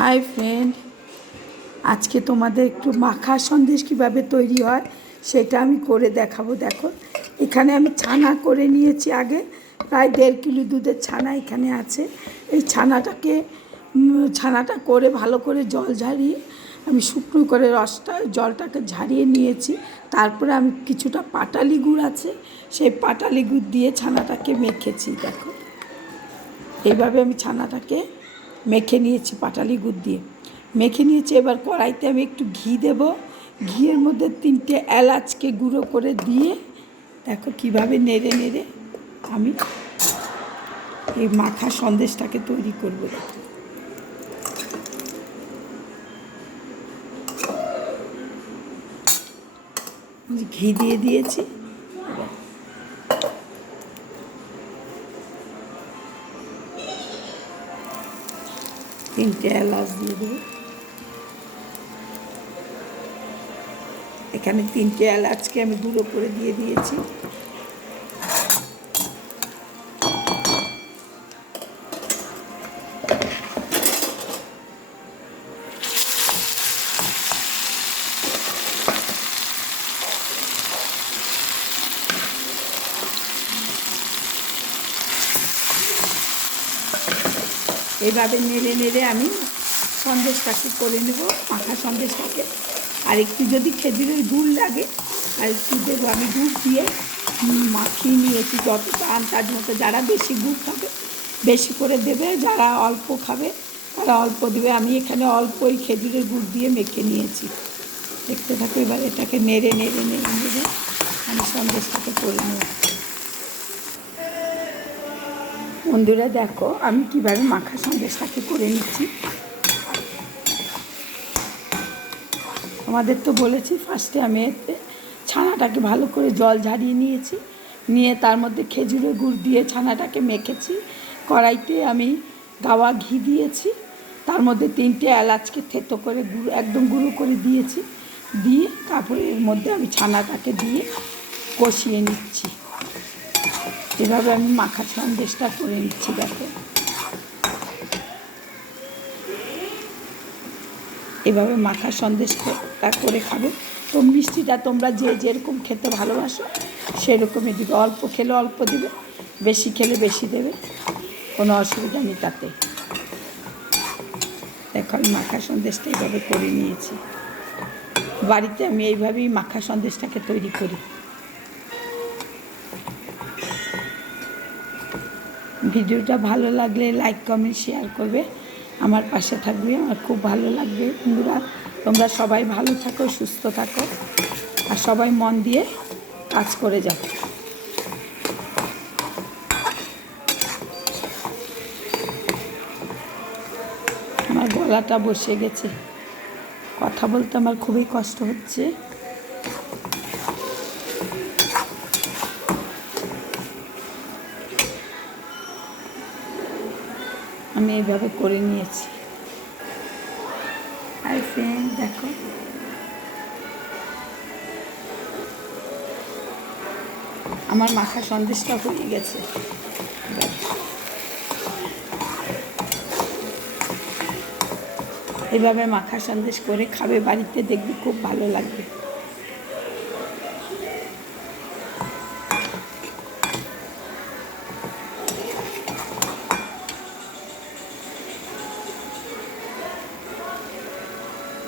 Hi friend, আজকে তোমাদের একটু মাখা সন্দেশ কীভাবে তৈরি হয় সেটা আমি করে দেখাবো। দেখো, এখানে আমি ছানা করে নিয়েছি। আগে প্রায় 1.5 কিলো দুধের ছানা এখানে আছে। এই ছানাটা করে ভালো করে জল ঝারিয়ে আমি শুকনো করে জলটাকে ঝারিয়ে নিয়েছি। তারপরে আমি কিছুটা পাটালি গুড় আছে, সেই পাটালি গুড় দিয়ে ছানাটাকে মেখেছি। দেখো, এইভাবে আমি ছানাটাকে মেখে নিয়েছি, পাটালি গুড় দিয়ে মেখে নিয়েছি। এবার কড়াইতে আমি একটু ঘি দেব। ঘিয়ের মধ্যে 3টে এলাচকে গুঁড়ো করে দিয়ে দেখো কীভাবে নেড়ে নেড়ে আমি এই মাখা সন্দেশটাকে তৈরি করব। দেখো, ঘি দিয়ে দিয়েছি। তিনটে এলাচ দিয়ে দেবো। এখানে 3টে এলাচকে আমি গুঁড়ো করে দিয়ে দিয়েছি। এইভাবে নেড়ে নেড়ে আমি সন্দেশটাকে করে নেব, মাখা সন্দেশটাকে। আর একটু যদি খেজুরের গুড় লাগে আর একটু দেবো। আমি গুড় দিয়ে মাখিয়ে নিয়েছি যতটা আন্দাজ মতো। যারা বেশি গুড় খাবে বেশি করে দেবে, যারা অল্প খাবে তারা অল্প দেবে। আমি এখানে অল্পই খেজুরের গুড় দিয়ে মেখে নিয়েছি। দেখতে থাকো, এবার এটাকে নেড়ে নেড়ে নেড়ে নেড়ে আমি সন্দেশটাকে করে নেব। বন্ধুরা দেখো আমি কীভাবে মাখা সন্দেশটাকে করে নিচ্ছি। আমাদের তো বলেছি ফার্স্টে আমি এতে ছানাটাকে ভালো করে জল ঝারিয়ে নিয়েছি, নিয়ে তার মধ্যে খেজুরের গুড় দিয়ে ছানাটাকে মেখেছি। কড়াইতে আমি গাওয়া ঘি দিয়েছি, তার মধ্যে 3টে এলাচকে থেতো করে একদম গুঁড়ো করে দিয়েছি। দিয়ে তারপরে এর মধ্যে আমি ছানাটাকে দিয়ে কষিয়ে নিচ্ছি। এভাবে আমি মাখা সন্দেশটা করে নিচ্ছি। দেখো, এভাবে মাখা সন্দেশটা করে খাবে। তো মিষ্টিটা তোমরা যে যেরকম খেতে ভালোবাসো সেরকমই দিবে। অল্প খেলে অল্প দিবে, বেশি খেলে বেশি দেবে, কোনো অসুবিধা নেই তাতে। দেখো, আমি মাখা সন্দেশটা এইভাবে করে নিয়েছি। বাড়িতে আমি এইভাবেই মাখা সন্দেশটাকে তৈরি করি। ভিডিওটা ভালো লাগলে লাইক কমেন্ট শেয়ার করবে, আমার পাশে থাকবে, আমার খুব ভালো লাগবে। বন্ধুরা, তোমরা সবাই ভালো থাকো, সুস্থ থাকো, আর সবাই মন দিয়ে কাজ করে যাও। আমার গলাটা বসে গেছে, কথা বলতে আমার খুবই কষ্ট হচ্ছে। আমি এইভাবে করে নিয়েছি। হাই ফ্রেন্ড, দেখো আমার মাখা সন্দেশটা হয়ে গেছে। এভাবে মাখা সন্দেশ করে খাবে বাড়িতে, দেখবে খুব ভালো লাগবে।